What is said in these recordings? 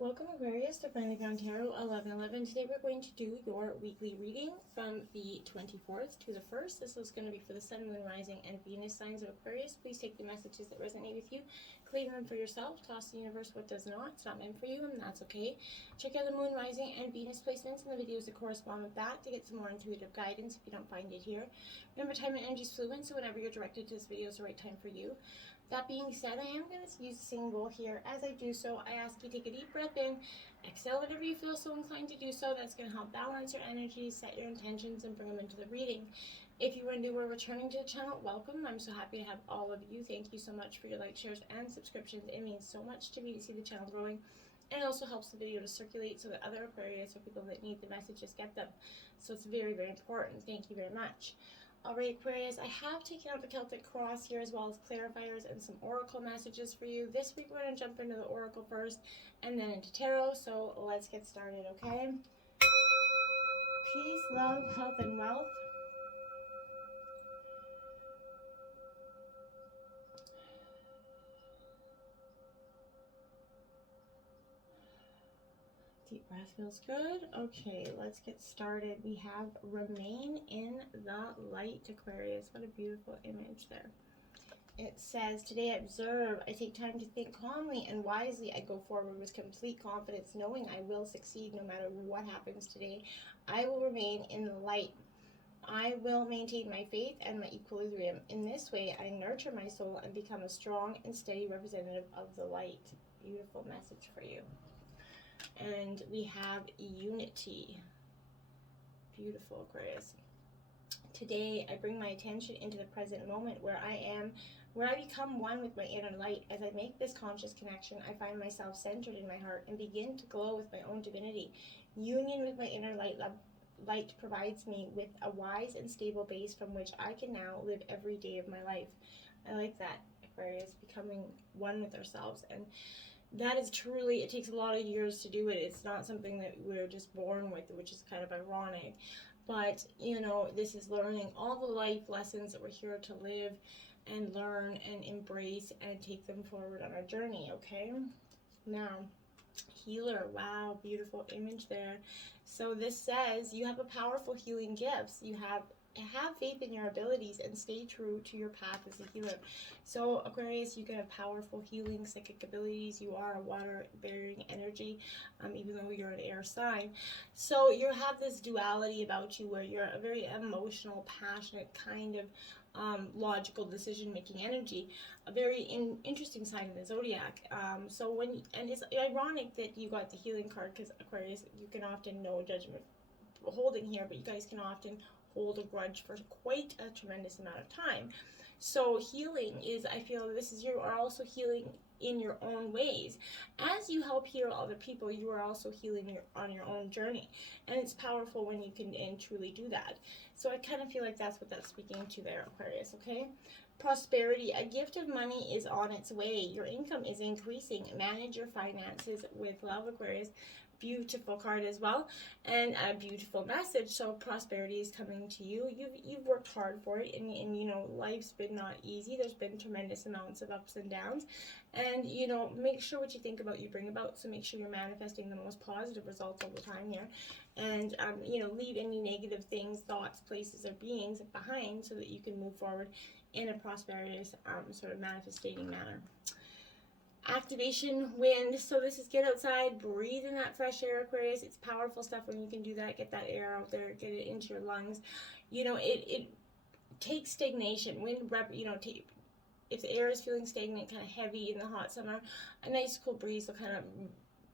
Welcome Aquarius to Finally Found Tarot 1111. Today we're going to do your weekly reading from the 24th to the 1st. This is going to be for the Sun, Moon, Rising, and Venus signs of Aquarius. Please take the messages that resonate with you, claim them for yourself, toss the universe what does not. It's not meant for you, and that's okay. Check out the Moon, Rising, and Venus placements in the videos that correspond with that to get some more intuitive guidance if you don't find it here. Remember, time and energy is fluid, so whenever you're directed to this video is the right time for you. That being said, I am going to use a singing bowl here. As I do so, I ask you to take a deep breath in, exhale whenever you feel so inclined to do so. That's going to help balance your energy, set your intentions, and bring them into the reading. If you are new or returning to the channel, welcome. I'm so happy to have all of you. Thank you so much for your likes, shares, and subscriptions. It means so much to me to see the channel growing. And it also helps the video to circulate so that other Aquarius or people that need the messages get them. So it's very, very important. Thank you very much. Alright Aquarius, I have taken out the Celtic cross here as well as clarifiers and some oracle messages for you. This week we're going to jump into the oracle first and then into tarot, so let's get started, okay? Peace, love, health, and wealth. Deep breath feels good. Okay, let's get started. We have remain in the light, Aquarius. What a beautiful image there. It says, today I observe, I take time to think calmly and wisely. I go forward with complete confidence, knowing I will succeed no matter what happens today. I will remain in the light. I will maintain my faith and my equilibrium. In this way, I nurture my soul and become a strong and steady representative of the light. Beautiful message for you. And we have unity. Beautiful, Aquarius. Today, I bring my attention into the present moment where I become one with my inner light. As I make this conscious connection, I find myself centered in my heart and begin to glow with my own divinity. Union with my inner light provides me with a wise and stable base from which I can now live every day of my life. I like that, Aquarius, becoming one with ourselves. And that is truly, it takes a lot of years to do it. It's not something that we're just born with, which is kind of ironic. But, you know, this is learning all the life lessons that we're here to live and learn and embrace and take them forward on our journey, okay? Now, healer, wow, beautiful image there. So this says you have a powerful healing gift. You have faith in your abilities and stay true to your path as a healer. So Aquarius, you can have powerful healing psychic abilities. You are a water bearing energy, even though you're an air sign. So you have this duality about you where you're a very emotional, passionate kind of logical decision-making energy, a very interesting sign in the zodiac. And it's ironic that you got the healing card, because Aquarius, you can often, no judgment holding here, but you guys can often hold a grudge for quite a tremendous amount of time. So healing is, I feel this is, you are also healing in your own ways. As you help heal other people, you are also healing on your own journey. And it's powerful when you can truly do that. So I kind of feel like that's what that's speaking to there, Aquarius, okay? Prosperity, a gift of money is on its way. Your income is increasing. Manage your finances with love, Aquarius. Beautiful card as well, and a beautiful message. So prosperity is coming to you. You've worked hard for it, and you know, life's been not easy. There's been tremendous amounts of ups and downs, and you know, make sure what you think about you bring about. So make sure you're manifesting the most positive results all the time here, and you know, leave any negative things, thoughts, places, or beings behind so that you can move forward in a prosperous sort of manifesting manner. Activation, wind. So this is get outside, breathe in that fresh air, Aquarius. It's powerful stuff when you can do that. Get that air out there, get it into your lungs. You know, it takes stagnation. Wind, you know, if the air is feeling stagnant, kind of heavy in the hot summer, a nice cool breeze will kind of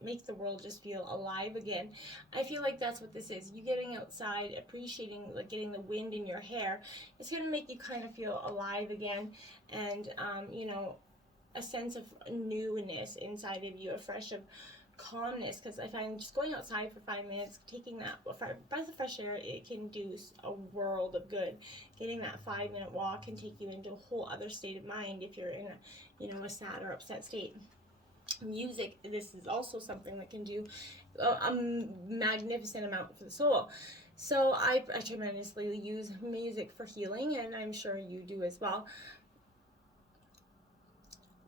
make the world just feel alive again. I feel like that's what this is. You getting outside, appreciating, like getting the wind in your hair. It's going to make you kind of feel alive again, and you know, a sense of newness inside of you, a fresh of calmness, because I find just going outside for 5 minutes, taking that breath of fresh air, it can do a world of good. Getting that 5-minute walk can take you into a whole other state of mind if you're in a, you know, a sad or upset state. Music, this is also something that can do a magnificent amount for the soul. So I tremendously use music for healing, and I'm sure you do as well.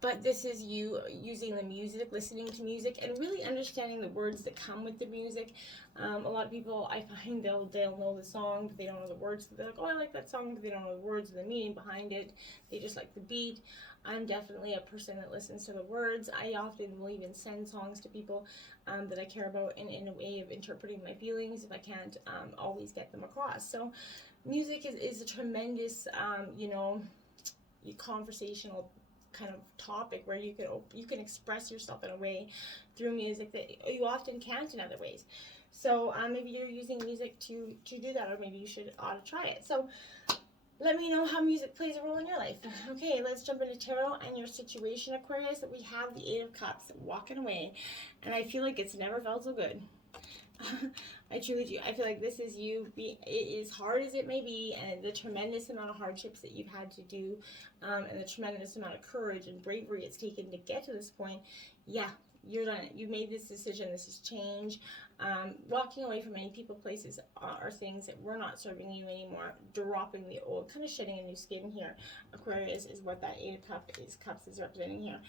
but this is you using the music, listening to music, and really understanding the words that come with the music. A lot of people, I find they'll know the song, but they don't know the words. They're like, oh, I like that song, but they don't know the words or the meaning behind it. They just like the beat. I'm definitely a person that listens to the words. I often will even send songs to people that I care about in a way of interpreting my feelings if I can't always get them across. So music is a tremendous, conversational kind of topic where you can express yourself in a way through music that you often can't in other ways. So maybe you're using music to do that, or maybe you ought to try it. So let me know how music plays a role in your life. Okay, let's jump into tarot and your situation, Aquarius. We have the Eight of Cups walking away, and I feel like it's never felt so good. I truly do. I feel like this is you. As hard as it may be, and the tremendous amount of hardships that you've had to do, and the tremendous amount of courage and bravery it's taken to get to this point. Yeah, you're done it. You made this decision. This is change. Walking away from many people, places, or things that were not serving you anymore. Dropping the old, kind of shedding a new skin here. Aquarius is what that Eight of Cups is representing here.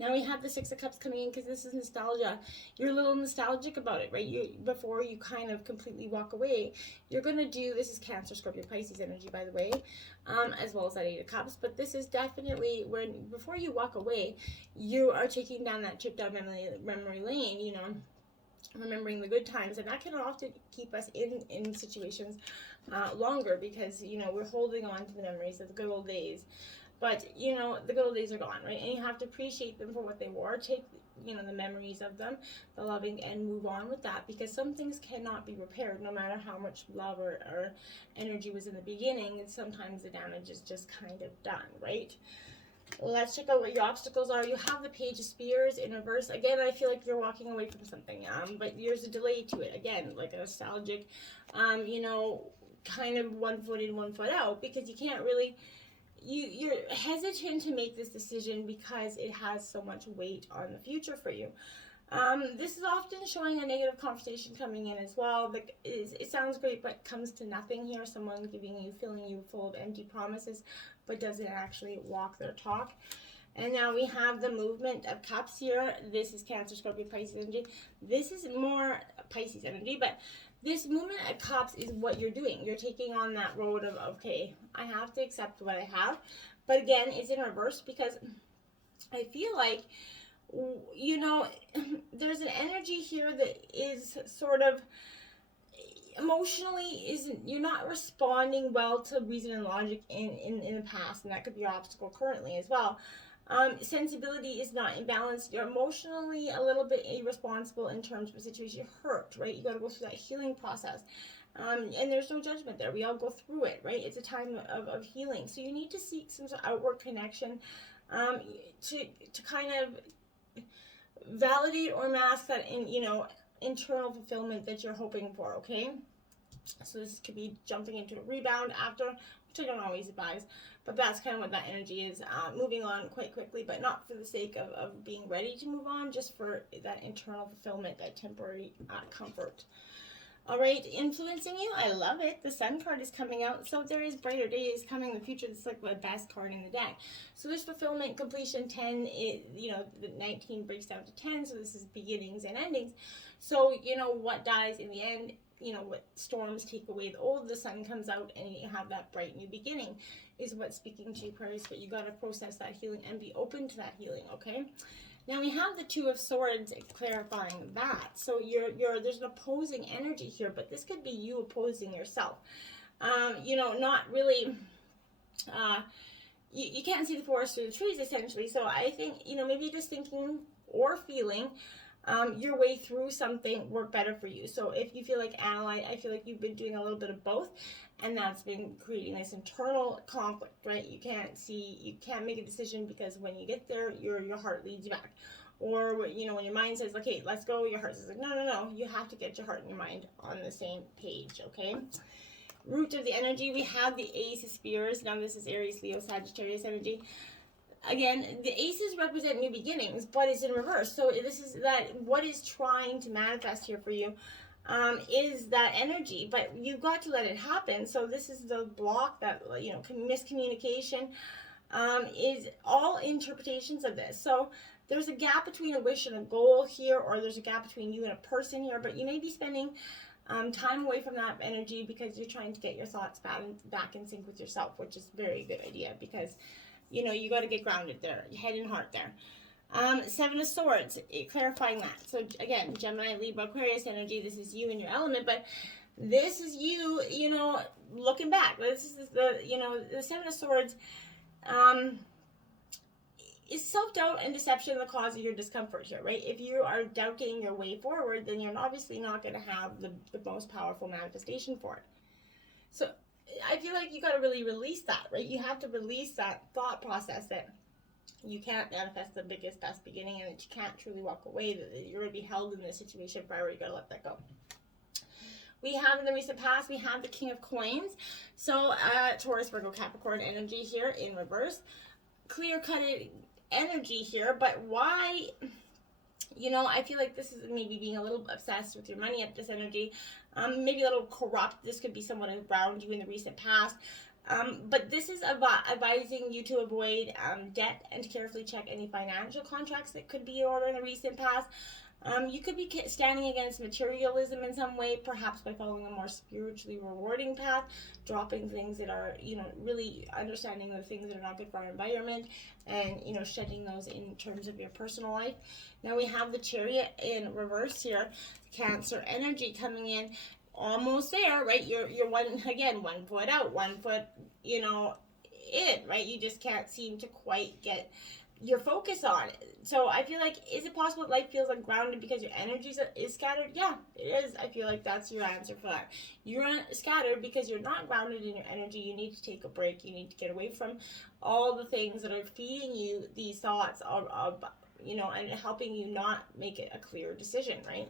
Now we have the Six of Cups coming in because this is nostalgia. You're a little nostalgic about it, right? Before you kind of completely walk away, you're going to do, this is Cancer, Scorpio, Pisces energy, by the way, as well as that Eight of Cups. But this is definitely before you walk away, you are taking down that trip down memory lane, remembering the good times, and that can often keep us in situations longer because we're holding on to the memories of the good old days. But the good old days are gone, right? And you have to appreciate them for what they were. Take the memories of them, the loving, and move on with that, because some things cannot be repaired no matter how much love or energy was in the beginning. And sometimes the damage is just kind of done, right? Let's check out what your obstacles are. You have the Page of Spears in reverse. Again, I feel like you're walking away from something, but there's a delay to it. Again, like a nostalgic, kind of 1 foot in, 1 foot out, because you can't really, you're hesitant to make this decision because it has so much weight on the future for you. This is often showing a negative conversation coming in as well. Like it sounds great, but comes to nothing here. Someone filling you full of empty promises, but doesn't actually walk their talk. And now we have the Movement of Cups here. This is Cancer, Scorpio, Pisces energy. This is more Pisces energy, but this Movement of Cups is what you're doing. You're taking on that road of, okay, I have to accept what I have. But again, it's in reverse because I feel like, there's an energy here that is sort of emotionally you're not responding well to reason and logic in the past, and that could be your obstacle currently as well. Sensibility is not in balance. You're emotionally a little bit irresponsible in terms of a situation. You're hurt, right? You got to go through that healing process. And there's no judgment there. We all go through it, right? It's a time of healing. So you need to seek some sort of outward connection to kind of validate or mask that internal fulfillment that you're hoping for, okay? So this could be jumping into a rebound after, which I don't always advise, but that's kind of what that energy is. Moving on quite quickly, but not for the sake of being ready to move on, just for that internal fulfillment, that temporary comfort. All right, influencing you, I love it. The Sun card is coming out, so there is brighter days coming in the future. This is like the best card in the deck. So there's fulfillment, completion, 10, the 19 breaks down to 10, so this is beginnings and endings. So, what dies in the end, what storms take away the old, the sun comes out, and you have that bright new beginning is what's speaking to you, Aquarius, but you got to process that healing and be open to that healing, okay? Now we have the Two of Swords clarifying that. So there's an opposing energy here, but this could be you opposing yourself. Not really, you can't see the forest through the trees, essentially. So I think, maybe just thinking or feeling your way through something work better for you. So if you feel like analyte, I feel like you've been doing a little bit of both, and that's been creating this internal conflict, right? You can't make a decision because when you get there, your heart leads you back. Or, when your mind says, okay, let's go, your heart says, like, no, you have to get your heart and your mind on the same page, okay? Root of the energy, we have the Ace of Spears. Now this is Aries, Leo, Sagittarius energy. Again, the aces represent new beginnings, but it's in reverse. So this is that what is trying to manifest here for you is that energy, but you've got to let it happen. So this is the block that, miscommunication, is all interpretations of this. So there's a gap between a wish and a goal here, or there's a gap between you and a person here, but you may be spending time away from that energy because you're trying to get your thoughts back in sync with yourself, which is a very good idea because, you know, you got to get grounded there, head and heart there. Seven of Swords, clarifying that. So again, Gemini, Libra, Aquarius energy, this is you in your element, but this is you, you know, looking back. This is the, you know, the Seven of Swords, is self-doubt and deception the cause of your discomfort here, right? If you are doubting your way forward, then you're obviously not going to have the most powerful manifestation for it. So I feel like you got to really release that, right? You have to release that thought process that you can't manifest the biggest, best beginning, and that you can't truly walk away, that you're going to be held in this situation forever. You got to let that go. We have in the recent past, we have the King of Coins. So Taurus, Virgo, Capricorn energy here in reverse. Clear-cut energy here, but why, you know, I feel like this is maybe being a little obsessed with your money at this energy, maybe a little corrupt. This could be someone around you in the recent past, but this is advising you to avoid debt and to carefully check any financial contracts that could be in order in the recent past. You could be standing against materialism in some way, perhaps by following a more spiritually rewarding path, dropping things that are, you know, really understanding the things that are not good for our environment, and, you know, shedding those in terms of your personal life. Now we have the Chariot in reverse here, Cancer energy coming in, almost there, right? You're one foot out, 1 foot, you know, in, right? You just can't seem to quite get your focus on it. So I feel like, is it possible that life feels ungrounded because your energy is scattered? Yeah, it is. I feel like that's your answer for that. You're scattered because you're not grounded in your energy. You need to take a break. You need to get away from all the things that are feeding you these thoughts of you know, and helping you not make it a clear decision, right?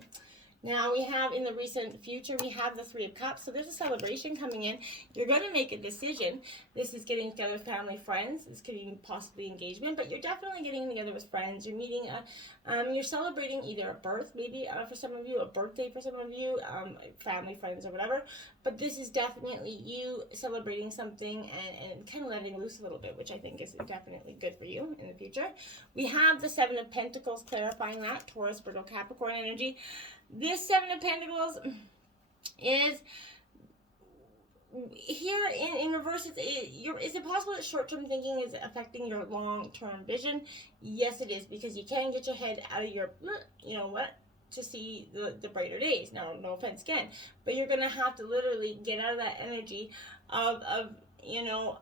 Now we have in the recent future, we have the Three of Cups. So there's a celebration coming in. You're going to make a decision. This is getting together with family, friends. This could be possibly engagement, but you're definitely getting together with friends. You're meeting, you're celebrating either a birth, maybe for some of you, a birthday for some of you, family, friends, or whatever. But this is definitely you celebrating something and kind of letting loose a little bit, which I think is definitely good for you in the future. We have the Seven of Pentacles, clarifying that, Taurus, Virgo, Capricorn energy. This Seven of Pentacles is here in reverse. Is it possible that short-term thinking is affecting your long-term vision? Yes, it is, because you can get your head out of your, you know what, to see the brighter days. Now, no offense again, but you're going to have to literally get out of that energy of you know,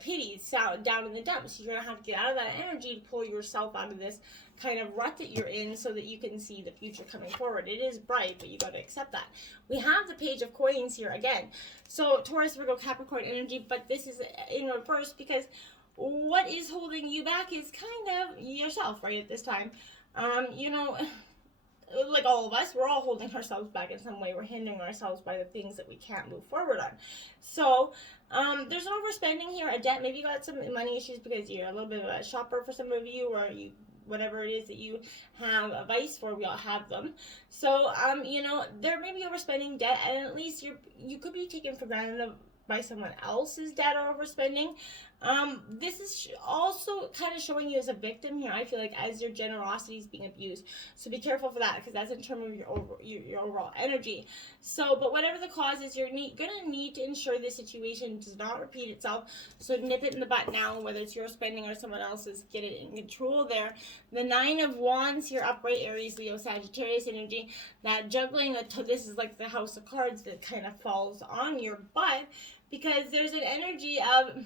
pity, down in the dumps. You're going to have to get out of that energy to pull yourself out of this kind of rut that you're in so that you can see the future coming forward. It is bright, but you got to accept that. We have the Page of Coins here again. So Taurus, Virgo, Capricorn energy, but this is in reverse because what is holding you back is kind of yourself right at this time. You know, like all of us, we're all holding ourselves back in some way. We're hindering ourselves by the things that we can't move forward on. So there's an overspending here, a debt. Maybe you got some money issues because you're a little bit of a shopper for some of you, or you, whatever it is that you have a vice for, we all have them. So you know, there may be overspending, debt, and at least you could be taken for granted by someone else's debt or overspending. This is also kind of showing you as a victim here, I feel like, as your generosity is being abused. So be careful for that, because that's in terms of your overall energy. So, but whatever the cause is, you're going to need to ensure this situation does not repeat itself. So nip it in the butt now, whether it's your spending or someone else's, get it in control there. The Nine of Wands here, upright, Aries, Leo, Sagittarius energy. That juggling, this is like the House of Cards that kind of falls on your butt, because there's an energy of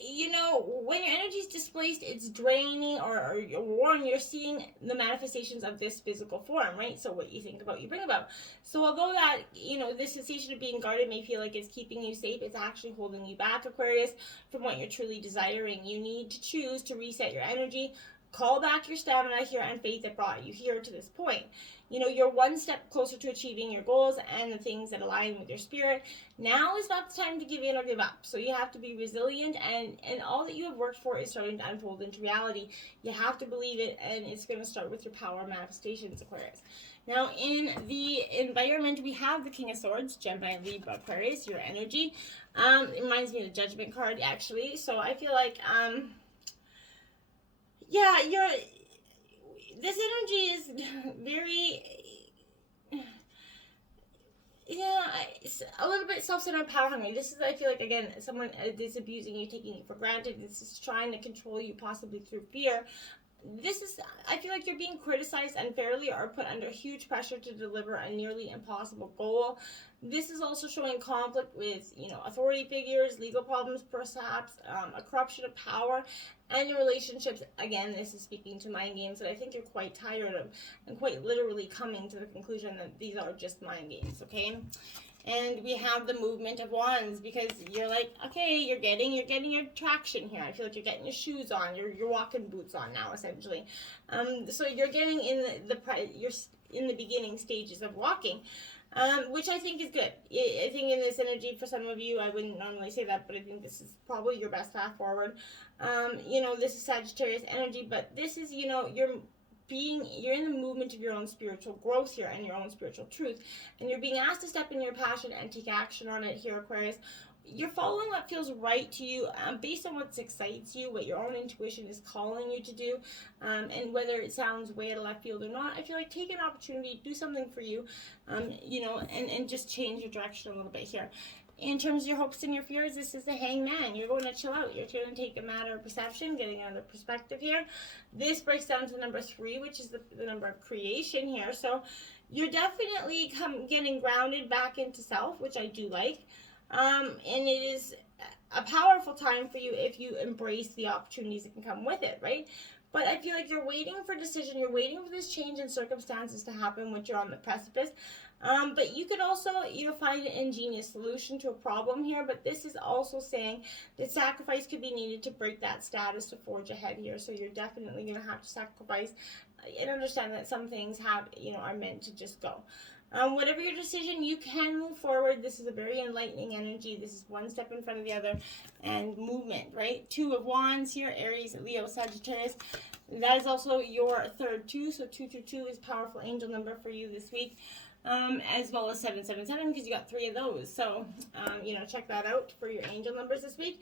you know, when your energy is displaced, it's draining or you're worn, you're seeing the manifestations of this physical form, right? So what you think about, you bring about. So although that, you know, this sensation of being guarded may feel like it's keeping you safe, it's actually holding you back, Aquarius, from what you're truly desiring. You need to choose to reset your energy, Call back your stamina here and faith that brought you here to this point. You know, you're one step closer to achieving your goals and the things that align with your spirit. Now is not the time to give in or give up. So you have to be resilient, and all that you have worked for is starting to unfold into reality. You have to believe it, and it's going to start with your power manifestations, Aquarius. Now, in the environment, we have the King of Swords, Gemini, Libra, Aquarius, your energy. It reminds me of the Judgment card, actually. So I feel like, yeah, this energy is very, yeah, it's a little bit self-centered, power hungry. This is, I feel like, again, someone is abusing you, taking you for granted. This is trying to control you, possibly through fear. This is, I feel like you're being criticized unfairly or put under huge pressure to deliver a nearly impossible goal. This is also showing conflict with, you know, authority figures, legal problems perhaps, a corruption of power, and your relationships. Again, this is speaking to mind games that I think you're quite tired of, and quite literally coming to the conclusion that these are just mind games, okay? And we have the movement of wands, because you're like, okay, you're getting your traction here. I feel like you're getting your shoes on, your walking boots on now, essentially. So you're getting you're in the beginning stages of walking, which I think is good. I think in this energy, for some of you, I wouldn't normally say that, but I think this is probably your best path forward. You know, this is Sagittarius energy, but this is, you know, you're in the movement of your own spiritual growth here and your own spiritual truth, and you're being asked to step in your passion and take action on it here, Aquarius. You're following what feels right to you, based on what excites you, what your own intuition is calling you to do, and whether it sounds way out of left field or not. I feel like take an opportunity, do something for you, you know, and just change your direction a little bit here. In terms of your hopes and your fears, this is the Hangman. You're going to chill out. You're going to take a matter of perception, getting another perspective here. This breaks down to number 3, which is the number of creation here. So you're definitely getting grounded back into self, which I do like. And it is a powerful time for you if you embrace the opportunities that can come with it, right? But I feel like you're waiting for decision. You're waiting for this change in circumstances to happen when you're on the precipice. But you could also, you know, find an ingenious solution to a problem here. But this is also saying that sacrifice could be needed to break that status to forge ahead here. So you're definitely going to have to sacrifice and understand that some things are meant to just go. Whatever your decision, you can move forward. This is a very enlightening energy. This is one step in front of the other, and movement, right? 2 of Wands here, Aries, Leo, Sagittarius. That is also your third 2, so 222 is powerful angel number for you this week, as well as 777, because you got 3 of those. So, check that out for your angel numbers this week.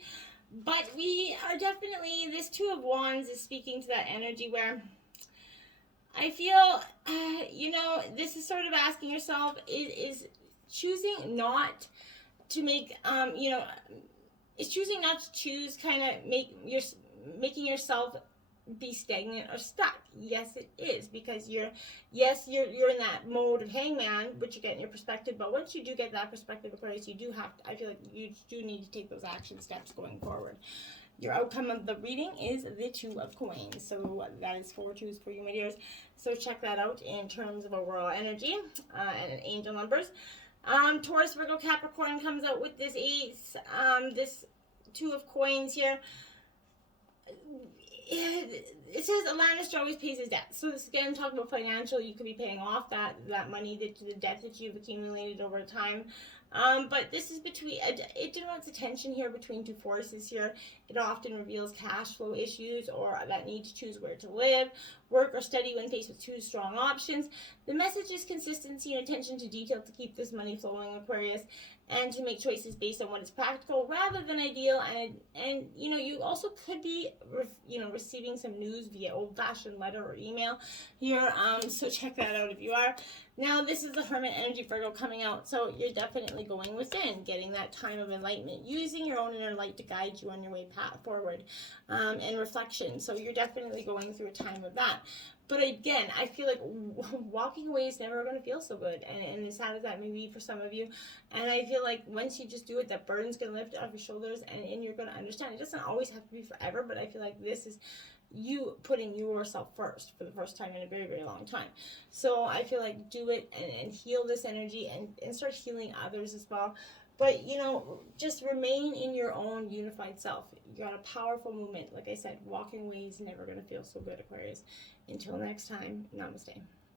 But we are definitely, this 2 of Wands is speaking to that energy where I feel, this is sort of asking yourself, is choosing not to make, is choosing not to choose kind of making yourself be stagnant or stuck? Yes, it is, because you're in that mode of Hangman, but you're getting your perspective. But once you do get that perspective, Aquarius, you do have to, I feel like you do need to take those action steps going forward. Your outcome of the reading is the 2 of Coins. So that is 4 2s for you, my dears. So check that out in terms of overall energy and angel numbers. Taurus, Virgo, Capricorn comes out with this ace, this 2 of Coins here. It says a Lannister always pays his debt. So this again talking about financial. You could be paying off that money, the debt that you've accumulated over time. But this is it denotes a tension here between 2 forces here. It often reveals cash flow issues or that need to choose where to live, work, or study when faced with 2 strong options. The message is consistency and attention to detail to keep this money flowing, Aquarius, and to make choices based on what is practical rather than ideal. And you also could be receiving some news via old-fashioned letter or email here. So check that out if you are. Now, this is the Hermit energy, Virgo, coming out. So you're definitely going within, getting that time of enlightenment, using your own inner light to guide you on your way forward, and reflection. So you're definitely going through a time of that. But again, I feel like walking away is never going to feel so good. And as sad as that may be for some of you. And I feel like once you just do it, that burden's going to lift off your shoulders, and you're going to understand. It doesn't always have to be forever, but I feel like this is you putting yourself first for the first time in a very, very long time. So I feel like do it and heal this energy and start healing others as well. But, you know, just remain in your own unified self. You got a powerful movement. Like I said, walking away is never going to feel so good, Aquarius. Until next time, namaste.